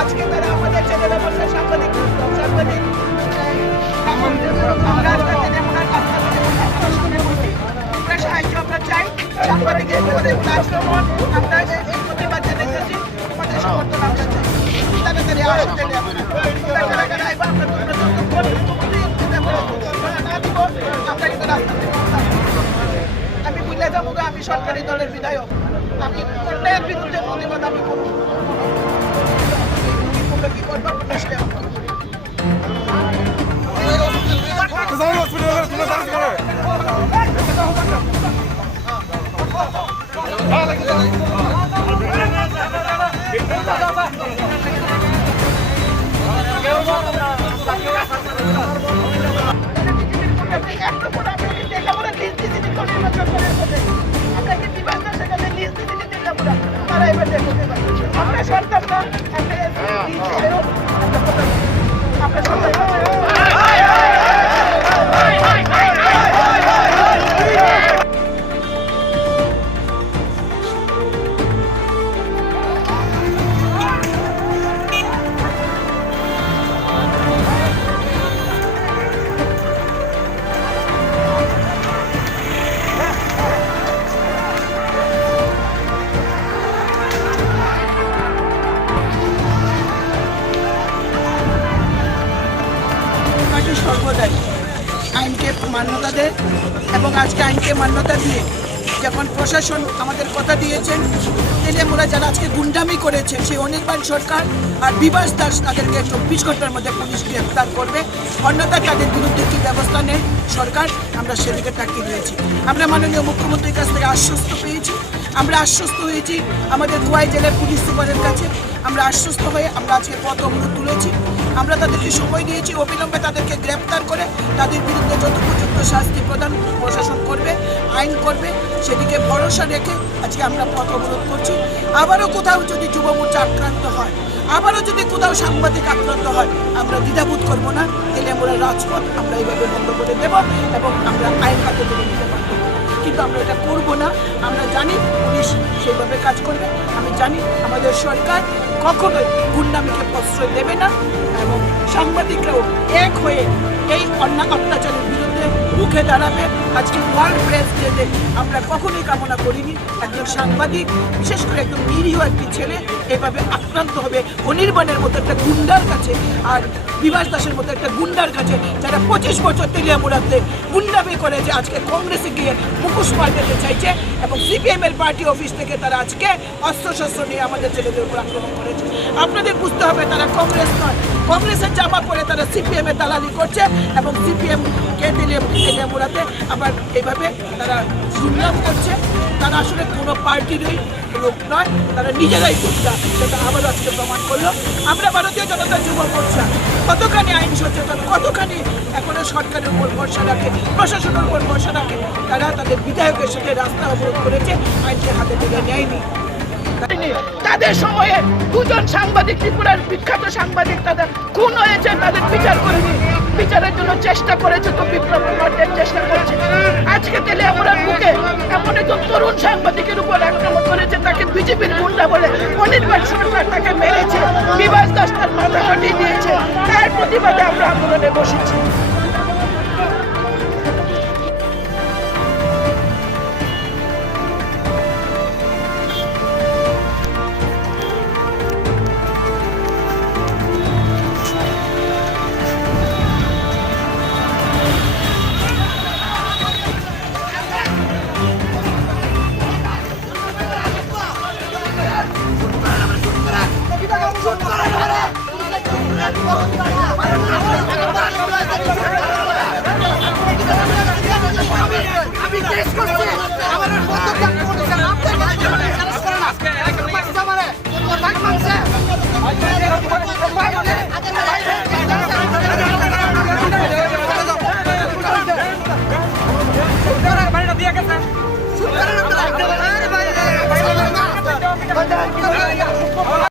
আজকে তারা আমাদের ছেলেরা বলছে সাংবাদিক আমরা সাহায্য আমরা চাই সাংবাদিকের আক্রমণ আমরা এই প্রতিবাদ জানাইতেছি আমাদের সমর্থন আমরা চাই তাড়াতাড়ি আসতে আমরা কিন্তু রাস্তা আমি বুঝলে যাবো আমি সরকারি দলের বিধায়ক আমি অন্যায়ের বিরুদ্ধে প্রতিবাদ আমি করবো কি করবো আমরা সরকার না আমরা সরকার সর্বদাই আইনকে মান্যতা দেয় এবং আজকে আইনকে মান্যতা দিয়ে যখন প্রশাসন আমাদের কথা দিয়েছেন তেলেমুরা যারা আজকে গুন্ডামি করেছে সেই অনির্বাণ সরকার আর বিভাস দাস তাদেরকে 24 ঘন্টার মধ্যে পুলিশ গ্রেফতার করবে অন্যথা তাদের বিরুদ্ধে কী ব্যবস্থা নেয় সরকার আমরা সেদিকে তাকিয়ে রয়েছি আমরা মাননীয় মুখ্যমন্ত্রীর কাছ থেকে আশ্বস্ত পেয়েছি আমরা আশ্বস্ত হয়েছি আমাদের খোয়াই জেলার পুলিশ সুপারের কাছে আমরা আশ্বস্ত হয়ে আমরা আজকে পথ অবরোধ তুলেছি আমরা তাদেরকে সময় দিয়েছি অবিলম্বে তাদেরকে গ্রেপ্তার করে তাদের বিরুদ্ধে যত উপযুক্ত শাস্তি প্রদান প্রশাসন করবে আইন করবে সেদিকে ভরসা রেখে আজকে আমরা পথ অবরোধ করছি আবারও কোথাও যদি যুব মোর্চা আক্রান্ত হয় আবারও যদি কোথাও সাংবাদিক আক্রান্ত হয় আমরা দ্বিধাবোধ করবো না তেলেমুরা রাজপথ আমরা এইভাবে বন্ধ করে দেব এবং আমরা আইন হাতে তুলে নিতে পারবো কিন্তু আমরা এটা করবো না আমরা জানি পুলিশ সেইভাবে কাজ করবে আমি জানি আমাদের সরকার কখনোই গুন্ডামিকে প্রশ্রয় দেবে না এবং সাংবাদিকরাও এক হয়ে এই অত্যাচারের বিরুদ্ধে রুখে দাঁড়াবে আজকে ওয়ার্ল্ড প্রেস ডেতে আমরা কখনোই কামনা করিনি একজন সাংবাদিক বিশেষ করে একজন নিরীহ একটি ছেলে এভাবে আক্রান্ত হবে অনির্বাণের মতো একটা গুন্ডার কাছে আর বিভাস দাসের মতো একটা গুন্ডার কাছে যারা 25 বছর তেলিয়ামুড়াতে গুন্ডামি করে যে আজকে কংগ্রেসে গিয়ে মুখোশ পাল্টাতে চাইছে এবং সিপিএমের পার্টি অফিস থেকে তারা আজকে অস্ত্রশস্ত্র নিয়ে আমাদের ছেলেদের উপর আক্রমণ করেছে আপনাদের বুঝতে হবে তারা কংগ্রেস নয় কংগ্রেসের জামা পরে তারা সিপিএমের দালালি করছে এবং সিপিএমকে তেলিয়ামুড়াতে আবার এইভাবে তারা দুর্নাম করছে। তারা আসলে কোনো পার্টিরই লোক নয়, তারা নিজেরাই গুন্ডা, সেটা আবারও আজকে প্রমাণ করলো। আমরা ভারতীয় জনতা যুব মোর্চা কতখানি আইন সচেতন, কতখানি এখনো সরকারের উপর ভরসা রাখে, প্রশাসনের উপর ভরসা রাখে। তারা তাদের বিধায়কের সাথে রাস্তা অবরোধ করেছে, আইনকে হাতে তুলে নেয়নি। তাদের সময়ে দুজন সাংবাদিক, ত্রিপুরার বিখ্যাত সাংবাদিক, তাদের খুন হয়েছে, তাদের বিচার করেনি, বিচারের জন্য চেষ্টা করেছে, তো বিপ্লব কুমারদের চেষ্টা করছে। আজকে তেলিয়ামুড়ার বুকে এমন একজন তরুণ সাংবাদিকের উপর আক্রমণ করেছে, তাকে বিজেপির গুন্ডা বলে অনির্বাণ সরকার তাকে মেরেছে, বিভাস দাস তার মাথা ফাটিয়ে দিয়েছে। তার প্রতিবাদে আমরা আন্দোলনে বসেছি।